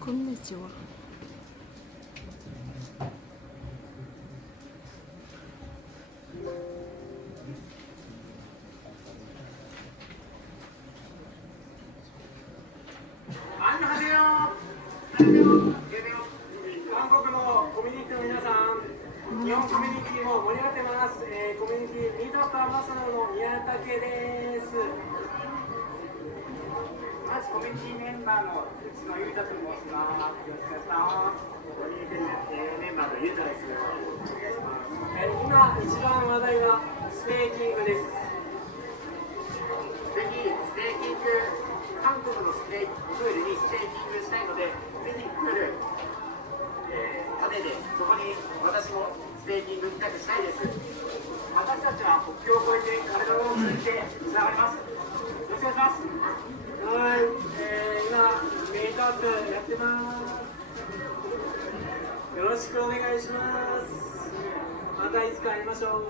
こんにちは。韓国のコミュニティの皆さん、日本コミュニティも盛り上がってます。コミュニティミートアップアンバサダーの宮武です。まずコミュニティメンバーの内野裕太と申します。よろしくお願いします。コミュニティメンバーの裕太です。今一番話題はステーキングです。ぜひステーキング、韓国のステーキプールにステーキングしたいので、ぜひプールためでそこに私もステーキング企画したいです。私たちは国境を越えて体を通じてつながります。よろしくお願いします。はい、今メイクアップやってます。よろしくお願いします。またいつか会いましょう。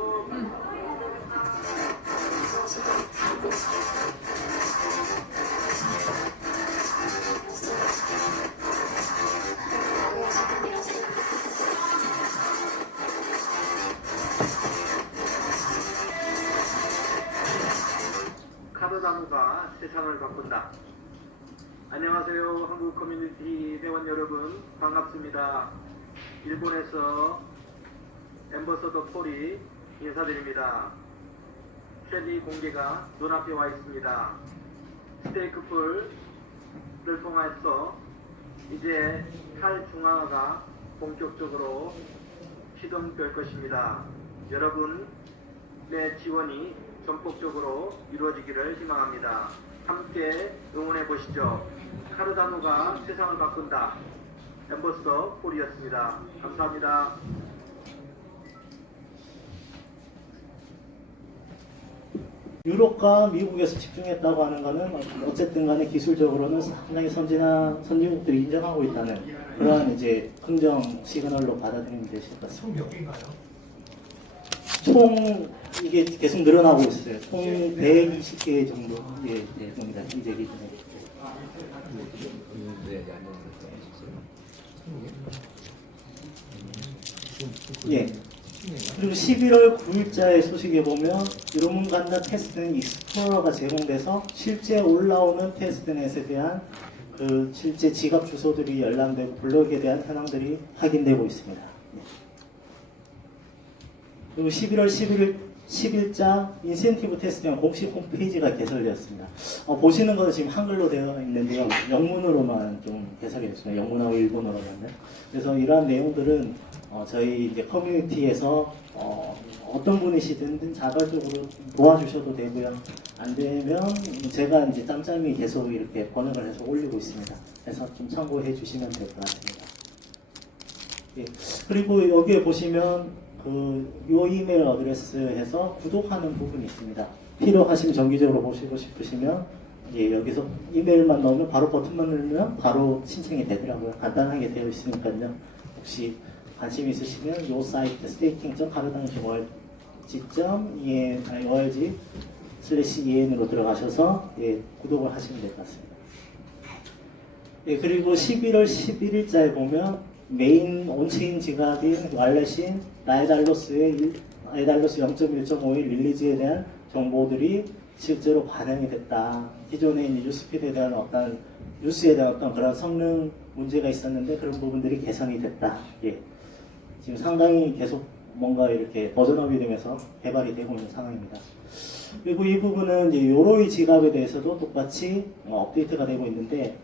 카르다무가 세상을 바꾼다. 안녕하세요. 한국 커뮤니티 회원 여러분, 반갑습니다. 일본에서 앰버서더 폴이 인사드립니다. 쉘리 공개가 눈앞에 와 있습니다. 스테이크풀을 통해서 이제 탈중앙화가 본격적으로 시동될 것입니다. 여러분의 지원이 전폭적으로 이루어지기를 희망합니다. 함께 응원해 보시죠. 카르다노가 세상을 바꾼다. 앰버서더 폴이었습니다. 감사합니다. 유럽과 미국에서 집중했다고 하는 것은 어쨌든 간에 기술적으로는 상당히 선진국들이 인정하고 있다는 그러한 이제 긍정 시그널로 받아들이면 되실 것 같습니다. 총 몇 개인가요? 총 이게 계속 늘어나고 있어요. 총 120개 정도 됩니다. 이제 기준에. 예. 그리고 11월 9일자의 소식에 보면 유럽문 간다 테스트는 익스플로러가 제공돼서 실제 올라오는 테스트넷에 대한 그 실제 지갑 주소들이 열람되고 블록에 대한 현황들이 확인되고 있습니다. 그리고 11월 10일자 인센티브 테스트용 공식 홈페이지가 개설되었습니다. 보시는 것은 지금 한글로 되어 있는데요. 영문으로만 좀 개설이 됐습니다. 영문하고 일본어로만. 그래서 이러한 내용들은 저희 이제 커뮤니티에서 어떤 분이시든 자발적으로 도와주셔도 되고요. 안 되면 제가 이제 짬짬이 계속 이렇게 번역을 해서 올리고 있습니다. 그래서 좀 참고해 주시면 될 것 같습니다. 예. 그리고 여기에 보시면 요 이메일 어드레스에서 구독하는 부분이 있습니다. 필요하시면 정기적으로 보시고 싶으시면 예, 여기서 이메일만 넣으면 바로 버튼만 누르면 바로 신청이 되더라고요. 간단하게 되어 있으니까요. 혹시 관심 있으시면 요 사이트 staking.가르당시.org/en으로 들어가셔서 예, 구독을 하시면 될 것 같습니다. 예, 그리고 11월 11일자에 보면 메인 온체인 지갑인 wallet인 아에달로스의 아에달로스 0.1.5일 릴리즈에 대한 정보들이 실제로 반영이 됐다. 기존의 뉴스피드에 대한 뉴스에 대한 어떤 그런 성능 문제가 있었는데 그런 부분들이 개선이 됐다. 예. 지금 상당히 계속 뭔가 이렇게 버전업이 되면서 개발이 되고 있는 상황입니다. 그리고 이 부분은 이제 요로이 지갑에 대해서도 똑같이 업데이트가 되고 있는데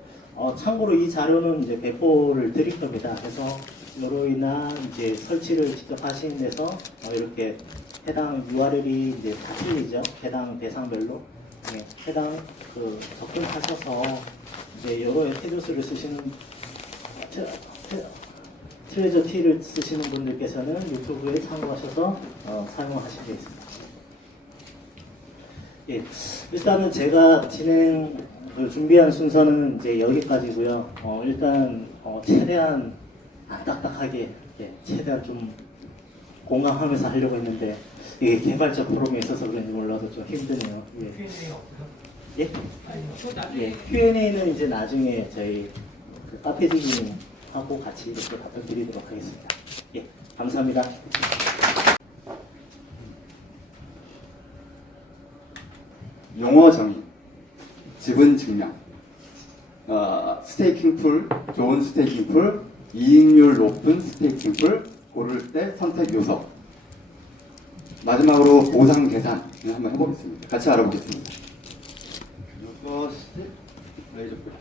참고로 이 자료는 이제 배포를 드릴 겁니다. 그래서 요로이나 이제 설치를 직접 하시는 데서 이렇게 해당 URL이 이제 다 틀리죠. 해당 대상별로 해당 접근하셔서 이제 여러 에티도스를 쓰시는 트레저 T를 쓰시는 분들께서는 유튜브에 참고하셔서 사용하시게 있습니다. 예, 일단은 제가 준비한 순서는 이제 여기까지고요. 일단 최대한 딱딱하게 최대한 좀 공감하면서 하려고 했는데 이게 개발자 포럼에 있어서 그런지 몰라도 좀 힘드네요. 예. Q&A 없어요? 예? 아니, 또 나중에 예, Q&A는 이제 나중에 저희 그 카페진님하고 같이 이렇게 답변 드리도록 하겠습니다. 예, 감사합니다. 용어 정의, 지분 증명, 스테이킹 풀, 좋은 스테이킹 풀, 이익률 높은 스테이킹 풀 고를 때 선택 요소. 마지막으로 보상 계산을 한번 해보겠습니다. 같이 알아보겠습니다. 요소 레이저 풀.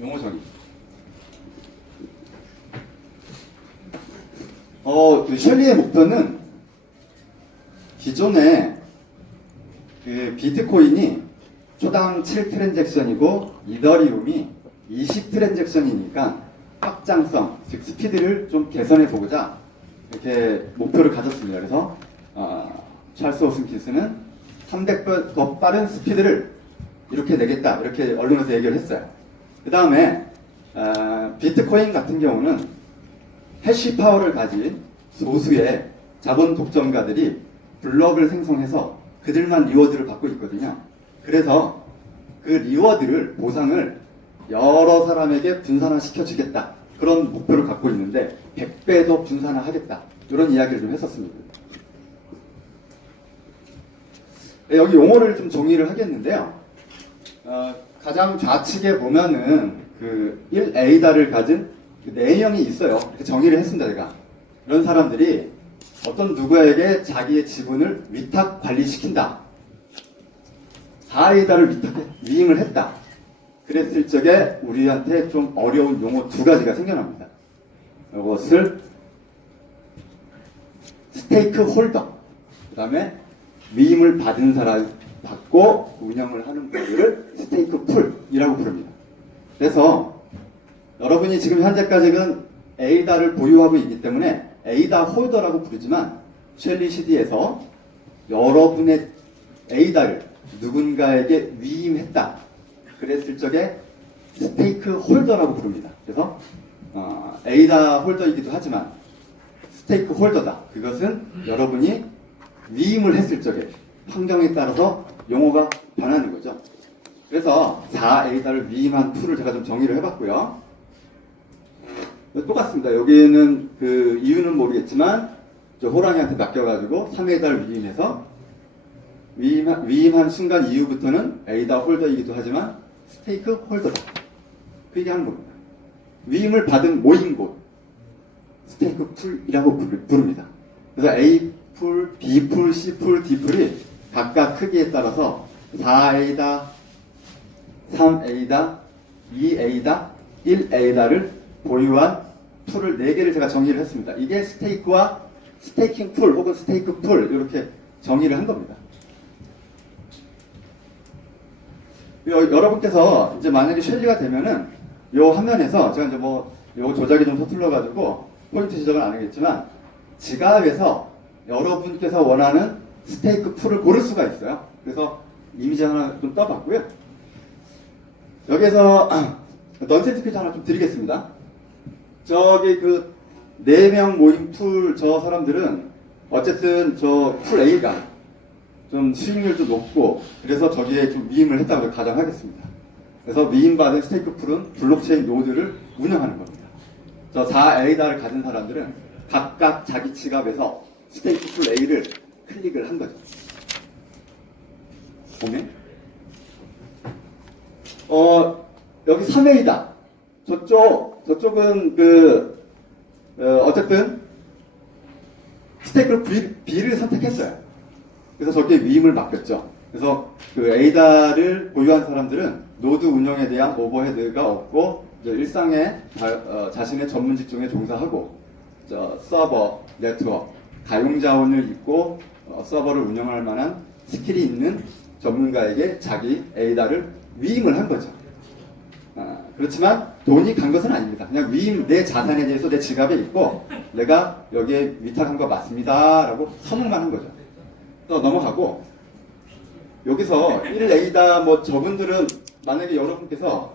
용어 정의. 그 셸리의 목표는 기존에 그 비트코인이 초당 7트랜잭션이고 이더리움이 20트랜잭션이니까 확장성, 즉 스피드를 좀 개선해 보고자 이렇게 목표를 가졌습니다. 그래서 찰스 호스킨스는 300배 더 빠른 스피드를 이렇게 내겠다, 이렇게 언론에서 얘기를 했어요. 그 다음에 비트코인 같은 경우는 해시 파워를 가진 소수의 자본 독점가들이 블럭을 생성해서 그들만 리워드를 받고 있거든요. 그래서 그 리워드를, 보상을 여러 사람에게 분산화시켜 주겠다, 그런 목표를 갖고 있는데 100배 더 분산화하겠다, 이런 이야기를 좀 했었습니다. 여기 용어를 좀 정의를 하겠는데요. 가장 좌측에 보면은 그 1에이다를 가진 그 내형이 있어요. 이렇게 정의를 했습니다, 제가. 이런 사람들이 어떤 누구에게 자기의 지분을 위탁 관리시킨다. 4에이다를 위임을 했다. 그랬을 적에 우리한테 좀 어려운 용어 두 가지가 생겨납니다. 이것을 스테이크 홀더, 그 다음에 위임을 받은 사람, 받고 운영을 하는 분들을 스테이크 풀이라고 부릅니다. 그래서 여러분이 지금 현재까지는 에이다를 보유하고 있기 때문에 에이다 홀더라고 부르지만 셸리 CD에서 여러분의 에이다를 누군가에게 위임했다, 그랬을 적에 스테이크 홀더라고 부릅니다. 그래서 에이다 홀더이기도 하지만 스테이크 홀더다, 그것은 여러분이 위임을 했을 적에 환경에 따라서 용어가 변하는 거죠. 그래서 4에이다를 위임한 풀을 제가 좀 정의를 해봤고요. 똑같습니다. 여기는 그 이유는 모르겠지만 저 호랑이한테 맡겨가지고 3에이다를 위임해서 위임한 순간 이후부터는 에이다 홀더이기도 하지만 스테이크 홀더다, 그 얘기하는 겁니다. 위임을 받은 모인 곳, 스테이크 풀이라고 부릅니다. 그래서 A 풀, B 풀, C 풀, D 풀이 각각 크기에 따라서 4에이다, 3에이다, 2에이다, 1에이다를 보유한 풀을 4개를 제가 정의를 했습니다. 이게 스테이크와 스테이킹 풀 혹은 스테이크 풀, 이렇게 정의를 한 겁니다. 여러분께서 이제 만약에 셸리가 되면은 요 화면에서 제가 이제 요 조작이 좀 서툴러가지고 포인트 지적은 안 하겠지만 지갑에서 여러분께서 원하는 스테이크 풀을 고를 수가 있어요. 그래서 이미지 하나 좀 떠봤고요. 여기에서 넌센스 퀴즈 하나 좀 드리겠습니다. 저기 그 4명 모임 풀 저 사람들은 어쨌든 저 풀 A가 좀 수익률도 높고 그래서 저기에 좀 위임을 했다고 가정하겠습니다. 그래서 위임받은 스테이크 풀은 블록체인 노드를 운영하는 겁니다. 저 4에이다를 가진 사람들은 각각 자기 지갑에서 스테이크 풀 A를 클릭을 한 거죠. 보면 여기 3A다. 저쪽은 어쨌든 스테이크 B를 선택했어요. 그래서 저기에 위임을 맡겼죠. 그래서 그 에이다를 보유한 사람들은 노드 운영에 대한 오버헤드가 없고 일상에 자신의 전문 직종에 종사하고 서버, 네트워크, 가용 자원을 잇고 서버를 운영할 만한 스킬이 있는 전문가에게 자기 에이다를 위임을 한 거죠. 그렇지만 돈이 간 것은 아닙니다. 그냥 위임, 내 자산에 대해서 내 지갑에 있고 내가 여기에 위탁한 거 맞습니다 라고 선언만 한 거죠. 또 넘어가고 여기서 1에이다 저분들은 만약에 여러분께서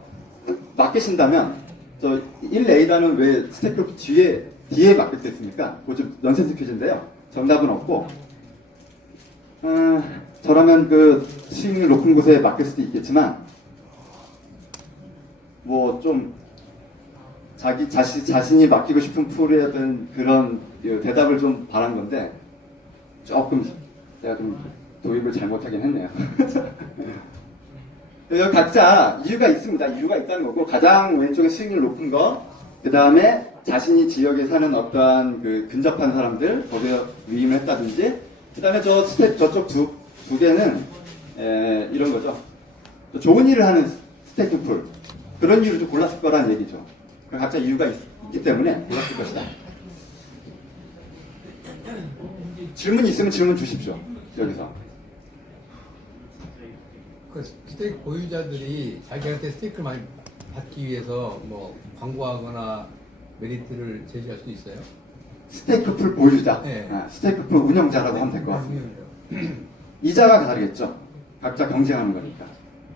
맡기신다면 저 1에이다는 왜 스테이크 뒤에 맡겼겠습니까? 그거 좀 넌센스 퀴즈인데요. 정답은 없고 저라면 그 수익률 높은 곳에 맡길 수도 있겠지만 뭐 좀 자신이 맡기고 싶은 풀에 대한 그런 대답을 좀 바란 건데 조금 제가 좀 도입을 잘못하긴 했네요. 여기 각자 이유가 있습니다. 이유가 있다는 거고 가장 왼쪽에 수익률 높은 거, 그 다음에 자신이 지역에 사는 어떠한 그 근접한 사람들 거기에 위임을 했다든지, 그 다음에 저쪽 두 개는 이런 거죠. 좋은 일을 하는 스테이크 풀, 그런 이유를 좀 골랐을 거라는 얘기죠. 각자 이유가 있기 때문에 골랐을 것이다. 질문 있으면 질문 주십시오. 여기서. 그 스테이크 보유자들이 자기한테 스테이크를 많이 받기 위해서 뭐 광고하거나 메리트를 제시할 수 있어요? 스테이크 풀 보유자, 네. 스테이크 풀 운영자라고 하면 될 것 같습니다. 이자가 다르겠죠. 각자 경쟁하는 거니까.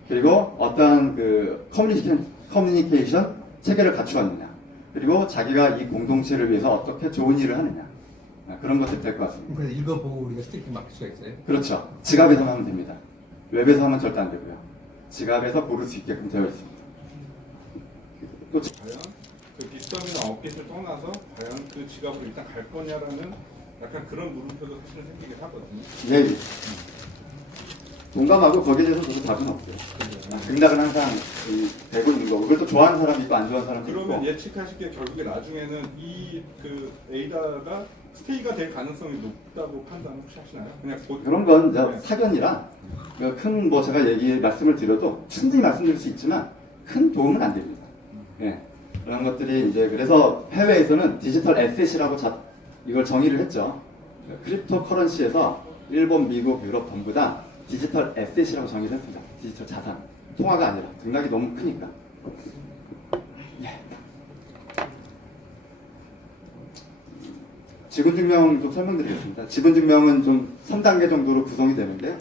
그리고 어떤 그 커뮤니케이션 체계를 갖추었느냐. 그리고 자기가 이 공동체를 위해서 어떻게 좋은 일을 하느냐. 그런 것들이 될 것 같습니다. 그래서 읽어보고 우리가 스테이크 맡길 수가 있어요? 그렇죠. 지갑에서 하면 됩니다. 웹에서 하면 절대 안 되고요. 지갑에서 고를 수 있게끔 되어 있습니다. 또 과연 그 빗썸이나 업깃을 떠나서 과연 그 지갑으로 일단 갈 거냐라는 약간 그런 물음표도 사실은 생기긴 하거든요. 예. 동감하고 거기에 대해서 저도 답은 없어요. 극락은 항상 되고 있는 거고, 그걸 또 좋아하는 사람이 있고 안 좋아하는 사람이 그러면 있고. 예측하실 게 결국에 나중에는 이 그 에이다가 스테이가 될 가능성이 높다고 판단 혹시 하시나요? 그냥 그런 건 이제 네. 사견이라 큰 뭐 제가 말씀을 드려도 충분히 말씀드릴 수 있지만 큰 도움은 안 됩니다. 예. 그런 것들이 이제 그래서 해외에서는 디지털 에셋이라고 이걸 정의를 했죠. 크립토 커런시에서 일본, 미국, 유럽 전부 다 디지털 에셋이라고 정의를 했습니다. 디지털 자산. 통화가 아니라 등락이 너무 크니까. 예. 지분증명 좀 설명드리겠습니다. 지분증명은 좀 3단계 정도로 구성이 되는데요.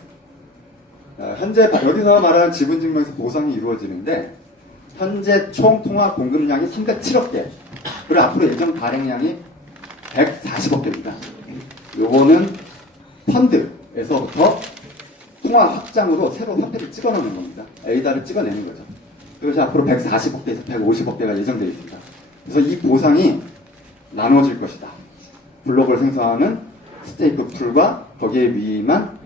현재 여기서 말하는 지분증명에서 보상이 이루어지는데 현재 총 통화 공급량이 307억 개, 그리고 앞으로 예정 발행량이 140억 개입니다. 요거는 펀드에서부터 통화 확장으로 새로 화폐를 찍어넣는 겁니다. 에이다를 찍어내는 거죠. 그래서 앞으로 140억 개에서 150억 개가 예정되어 있습니다. 그래서 이 보상이 나눠질 것이다. 블록을 생성하는 스테이크 풀과 거기에 위임한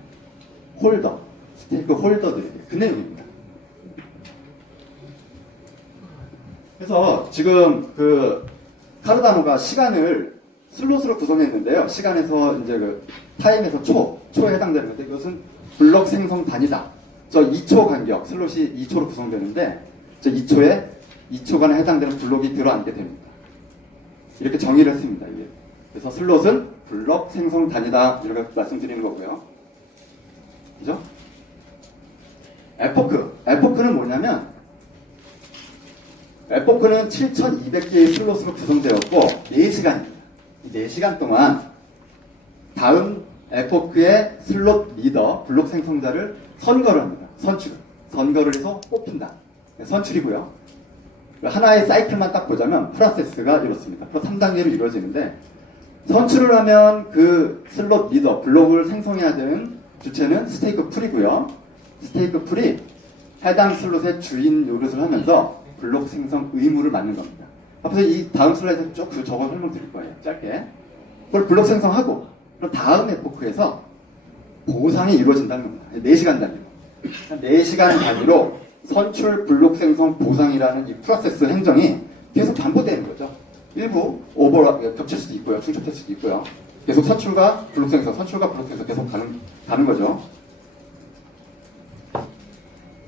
홀더, 스테이크 홀더들에게 그 내용입니다. 그래서 지금 그 카르다노가 시간을 슬롯으로 구성했는데요. 시간에서 이제 그 타임에서 초에 해당되는 건데 이것은 블록 생성 단위다. 저 2초 간격, 슬롯이 2초로 구성되는데 저 2초간에 해당되는 블록이 들어앉게 됩니다. 이렇게 정의를 했습니다. 이게. 그래서 슬롯은 블록 생성 단위다 이렇게 말씀드리는 거고요. 그죠? 에포크는 뭐냐면 에포크는 7,200개의 슬롯으로 구성되었고 4시간입니다. 이 4시간 동안 다음 에포크의 슬롯 리더, 블록 생성자를 선거를 합니다. 선거를 해서 뽑힌다. 선출이고요. 하나의 사이클만 딱 보자면 프로세스가 이렇습니다. 3단계로 이루어지는데 선출을 하면 그 슬롯 리더, 블록을 생성해야 되는 주체는 스테이크 풀이고요. 스테이크 풀이 해당 슬롯의 주인 노릇을 하면서 블록 생성 의무를 맡는 겁니다. 앞에서 이 다음 슬라이드에서 쭉 적어 설명드릴 거예요. 짧게. 그걸 블록 생성하고 그럼 다음 에포크에서 보상이 이루어진다는 겁니다. 4시간 단위로. 4시간 단위로 선출, 블록 생성, 보상이라는 이 프로세스 행정이 계속 반복되는 거죠. 일부 겹칠 수도 있고요. 충족될 수도 있고요. 계속 선출과 블록 생성, 선출과 블록 생성 계속 가는 거죠.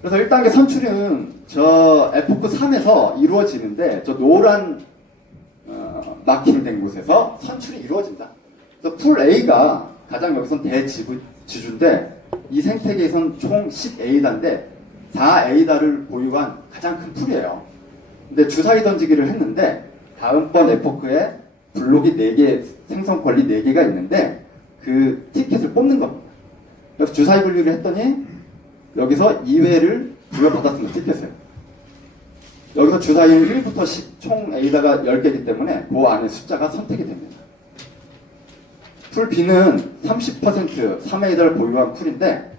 그래서 1단계 선출은 저 에포크 3에서 이루어지는데 저 노란 마킹된 곳에서 선출이 이루어진다. 그래서 풀 A가 가장 여기선 대지주인데 이 생태계에선 총 10A다인데 4A다를 보유한 가장 큰 풀이에요. 근데 주사위 던지기를 했는데 다음번 에포크에 블록이 4개, 생성 권리 4개가 있는데 그 티켓을 뽑는 겁니다. 그래서 주사위 분류를 했더니 여기서 2회를 부여받았습니다. 티켓을. 여기서 주사위는 1부터 10, 총 A다가 10개이기 때문에 그 안에 숫자가 선택이 됩니다. 풀 B는 30% 3A를 보유한 풀인데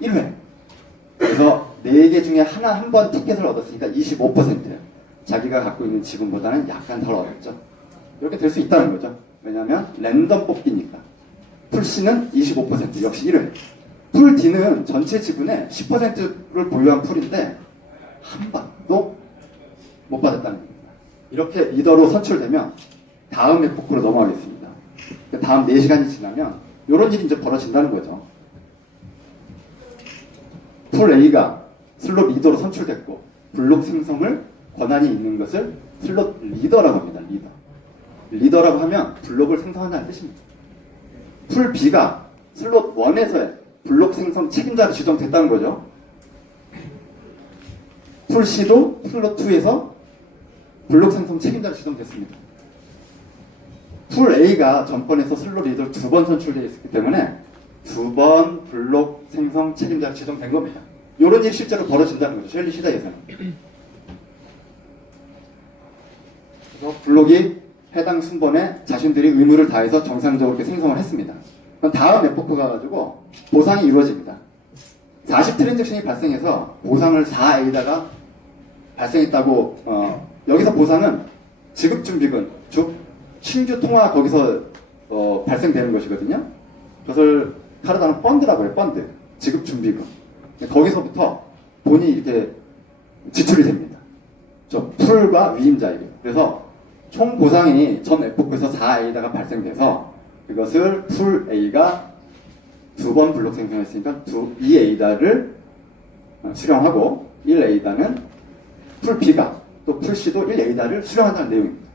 1회. 그래서 4개 중에 하나 한 번 티켓을 얻었으니까 25%. 자기가 갖고 있는 지분보다는 약간 덜 얻었죠. 이렇게 될 수 있다는 거죠. 왜냐하면 랜덤 뽑기니까. 풀 C는 25% 역시 1회. 풀 D는 전체 지분의 10%를 보유한 풀인데 한 번도 못 받았다는 겁니다. 이렇게 리더로 선출되면 다음 에포크로 넘어가겠습니다. 다음 4시간이 지나면 이런 일이 이제 벌어진다는 거죠. 풀 A가 슬롯 리더로 선출됐고 블록 생성을 권한이 있는 것을 슬롯 리더라고 합니다. 리더라고 하면 블록을 생성한다는 뜻입니다. 풀 B가 슬롯 1에서의 블록 생성 책임자로 지정됐다는 거죠. 풀 C도 슬롯 2에서 블록 생성 책임자로 지정됐습니다. 풀 A가 전번에서 슬롯 리더를 2번 선출되어 있었기 때문에 2번 블록 생성 책임자로 지정된 겁니다. 이런 일이 실제로 벌어진다는 거죠. 셸리 시대에서는. 그래서 블록이 해당 순번에 자신들이 의무를 다해서 정상적으로 이렇게 생성을 했습니다. 그럼 다음 에포크가 가지고 보상이 이루어집니다. 40 트랜잭션이 발생해서 보상을 4A다가 발생했다고 여기서 보상은 지급준비금, 즉 신규 통화 거기서 발생되는 것이거든요. 그것을 카르다는 펀드라고 해요. 펀드, 지급준비금. 거기서부터 돈이 이렇게 지출이 됩니다. 저 풀과 위임자에게. 그래서 총 보상이 전 에포크에서 4A다가 발생돼서 그것을 풀 A가 2번 블록 생성했으니까 2A다를 수령하고 1A다는 풀 B가 또 풀 C도 1A다를 수령한다는 내용입니다.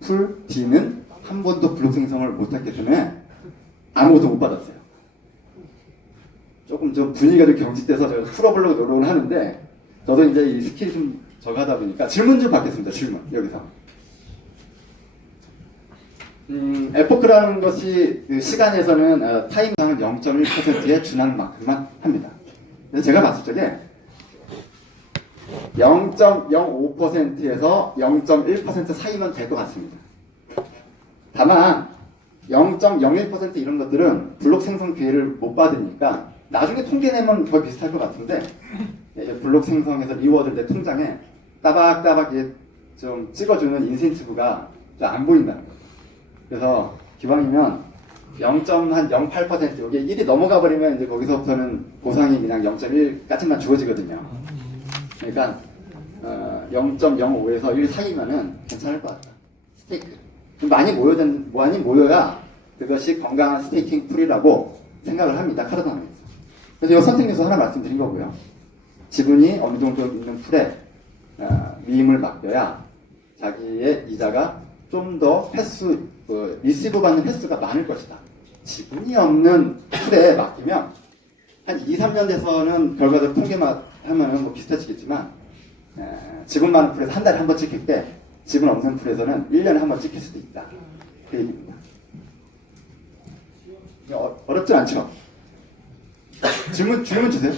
풀 D는 한 번도 블록 생성을 못했기 때문에 아무것도 못 받았어요. 조금 좀 분위기가 좀 경직돼서 제가 풀어보려고 노력을 하는데 저도 이제 이 스킬이 좀 적하다 보니까 질문 좀 받겠습니다. 질문 여기서. 에포크라는 것이 그 시간에서는 타임상은 0.1%에 준하는 만큼만 합니다. 그래서 제가 봤을 적에 0.05%에서 0.1% 사이면 될 것 같습니다. 다만 0.01% 이런 것들은 블록 생성 기회를 못 받으니까 나중에 통계 내면 거의 비슷할 것 같은데 블록 생성에서 리워드 내 통장에 따박따박 좀 찍어주는 인센티브가 안 보인다는 거예요. 그래서 기왕이면 0.08% 여기 1이 넘어가 버리면 이제 거기서부터는 보상이 그냥 0.1까지만 주어지거든요. 그러니까 0.05에서 1 사이면은 괜찮을 것 같다. 스테이크 많이 모여야 그것이 건강한 스테이킹 풀이라고 생각을 합니다. 카르다노에서. 그래서 이 선택에서 하나 말씀드린 거고요. 지분이 어느 정도 있는 풀에 위임을 맡겨야 자기의 이자가 좀 더 리시브 받는 횟수가 많을 것이다. 지분이 없는 풀에 맡기면 한 2, 3년 돼서는 결과적 통계만 하면은 뭐 비슷해지겠지만 지분 많은 풀에서 한 달에 한 번 찍힐 때 지분 없는 풀에서는 1년에 한 번 찍힐 수도 있다. 그 얘기입니다. 어렵진 않죠? 질문 주세요.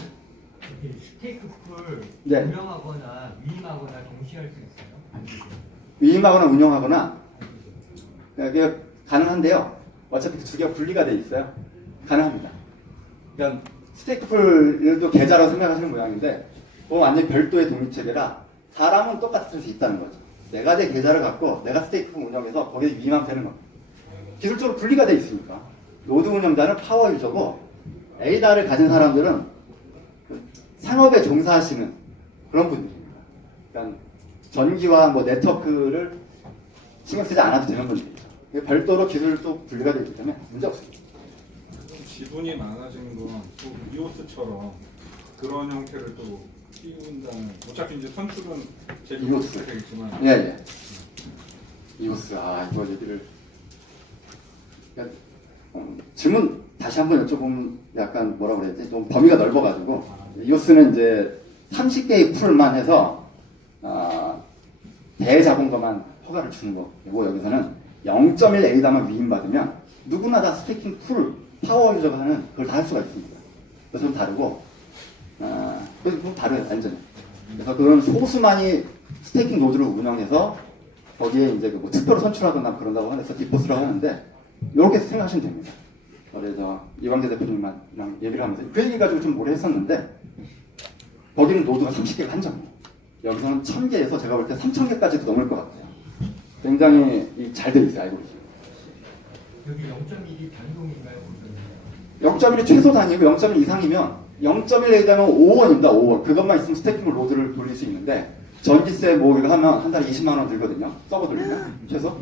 스테이크 풀 네. 운영하거나 위임하거나 동시에 할 수 있어요? 안 되죠. 위임하거나 운영하거나 이게 가능한데요. 어차피 두 개가 분리가 돼 있어요. 가능합니다. 그러니까 스테이크 풀도 계좌로 생각하시는 모양인데 완전히 별도의 독립체계라 사람은 똑같을 수 있다는 거죠. 내가 내 계좌를 갖고 내가 스테이크 풀 운영해서 거기에 위임하면 되는 겁니다. 기술적으로 분리가 돼 있으니까. 노드 운영자는 파워 유저고 에이다를 가진 사람들은 상업에 종사하시는 그런 분들입니다. 그러니까 전기와 뭐 네트워크를 신경 쓰지 않아도 되는 분들이죠. 별도로 기술도 분리가 되기 때문에 문제 없습니다. 지분이 많아지는 건 또 이오스처럼 그런 형태를 또 띄운다는 어차피 이제 선출은 제일 이오스. 되겠지만 예. 이오스 이거 얘기를 질문 다시 한번 여쭤보면 약간 뭐라 그래야지 좀 범위가 넓어가지고 이오스는 이제 30개의 풀만 해서 대자본가만 허가를 주는 거고 여기서는 0.1A다만 위임받으면 누구나 다 스테이킹 풀 파워 유저가 하는 그걸 다 할 수가 있습니다. 그래서 좀 다르고 그래서 좀 다르요 완전히. 그래서 그건 소수만이 스테이킹 노드를 운영해서 거기에 이제 그뭐 특별로 선출하거나 그런다고 해서 디포스라고 하는데 이렇게 생각하시면 됩니다. 그래서 이광재 대표님이랑 얘기를 하면서 그 얘기 가지고 좀 오래 했었는데 거기는 노드가 30개가 한정이에요. 여기서는 1000개에서 제가 볼 때 3000개까지도 넘을 것 같아요. 굉장히 잘 돼 있어요, 알고리즘이. 여기 0.1이 단종인가요? 0.1이 최소 단위고 0.1 이상이면 0.1 얘기하면 5원입니다. 5원. 그것만 있으면 스태킹 로드를 돌릴 수 있는데 전기세 뭐 이거 하면 한 달에 20만 원 들거든요. 서버 돌리면 최소.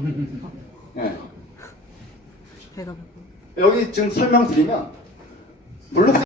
예. 배가 여기 지금 설명드리면 블록